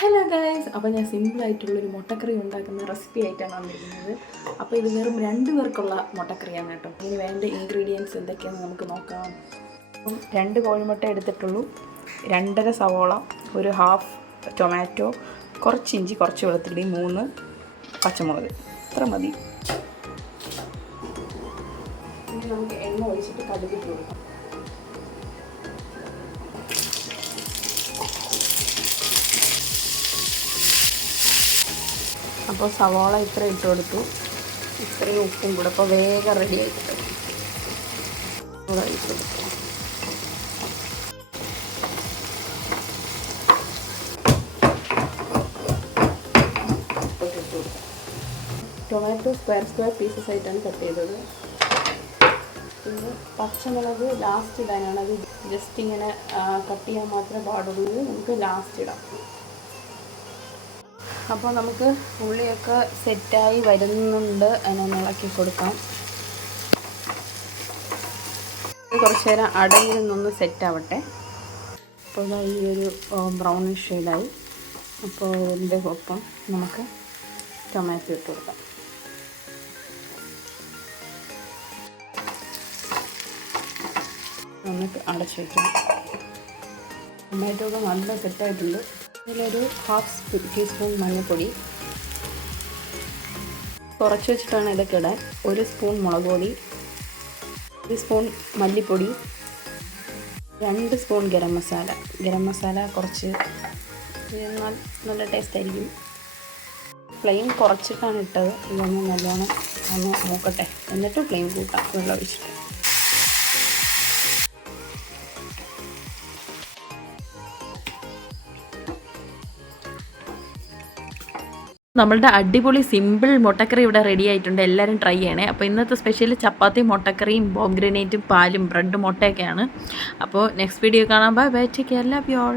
Hello guys, അപ്പോൾ ഞാൻ സിമ്പിളായിട്ടുള്ളൊരു മുട്ടക്കറി ഉണ്ടാക്കുന്ന റെസിപ്പി ആയിട്ടാണ് വന്നിരിക്കുന്നത്. അപ്പോൾ ഇത് വെറും 2 പേർക്കുള്ള മുട്ടക്കറിയാണ് കേട്ടോ. ഇതിന് വേണ്ട ഇൻഗ്രീഡിയൻസ് എന്തൊക്കെയാണെന്ന് നമുക്ക് നോക്കാം. അപ്പം 2 കോഴിമുട്ട എടുത്തിട്ടുള്ളൂ, 2.5 സവോള, ഒരു ഹാഫ് ടൊമാറ്റോ, കുറച്ച് ഇഞ്ചി, കുറച്ച് വെളുത്തുള്ളി, 3 പച്ചമുളക്, ഇത്ര മതി. ഇനി നമുക്ക് എണ്ണ ഒഴിച്ചിട്ട് കടുകിട്ട് കൊടുക്കാം. അപ്പോൾ സവാള ഇത്ര ഇട്ട് കൊടുത്തു, ഇത്രയും ഉപ്പും കൂടെ. അപ്പോൾ വേഗം റെഡി ആയിട്ട് കൂടെ ഇട്ട് കൊടുത്തു. ടൊമാറ്റോ സ്ക്വയർ പീസസ് ആയിട്ടാണ് കട്ട് ചെയ്തത്. പിന്നെ പച്ചമുളക് ലാസ്റ്റ് ഇടാനാണ്. അത് ജസ്റ്റ് ഇങ്ങനെ കട്ട് ചെയ്യാൻ മാത്രമേ പാടുള്ളൂ, നമുക്ക് ലാസ്റ്റ് ഇടാം. അപ്പോൾ നമുക്ക് ഉള്ളിയൊക്കെ സെറ്റായി വരുന്നുണ്ട്, അതിനൊന്ന് ഇളക്കി കൊടുക്കാം. കുറച്ച് നേരം അടയിൽ നിന്നൊന്ന് സെറ്റാവട്ടെ. അപ്പോൾ ഈ ഒരു ബ്രൗണിഷ് ഷെയ്ഡായി. അപ്പോൾ ഇതിൻ്റെ ഒപ്പം നമുക്ക് ടൊമാറ്റോ ഇട്ട് കൊടുക്കാം. എന്നിട്ട് അടച്ച് വയ്ക്കാം. ടൊമാറ്റോ ഒക്കെ നല്ല സെറ്റായിട്ടുണ്ട്. ഇതിലൊരു ഹാഫ് ടീസ്പൂൺ മഞ്ഞൾപ്പൊടി കുറച്ച് വെച്ചിട്ടാണ് ഇതൊക്കെ ഇടാൻ. 1 സ്പൂൺ മുളക് പൊടി, 1 സ്പൂൺ മല്ലിപ്പൊടി, 2 സ്പൂൺ ഗരം മസാല കുറച്ച്, എന്നാൽ നല്ല ടേസ്റ്റ് ആയിരിക്കും. ഫ്ലെയിം കുറച്ചിട്ടാണ് ഇട്ടത്. ഇതൊന്ന് നല്ലോണം ഒന്ന് മൂക്കട്ടെ, എന്നിട്ട് ഫ്ലെയിം കൂട്ടാം വെള്ളം ഒഴിച്ചിട്ട്. നമ്മളുടെ അടിപൊളി സിമ്പിൾ മുട്ടക്കറി ഇവിടെ റെഡി ആയിട്ടുണ്ട്. എല്ലാവരും ട്രൈ ചെയ്യണേ. അപ്പോൾ ഇന്നത്തെ സ്പെഷ്യൽ ചപ്പാത്തിയും മുട്ടക്കറിയും പോംഗ്രനേറ്റും പാലും ബ്രെഡ് മുട്ടയൊക്കെയാണ്. അപ്പോൾ നെക്സ്റ്റ് വീഡിയോ കാണാൻ bye bye, take care, love you all.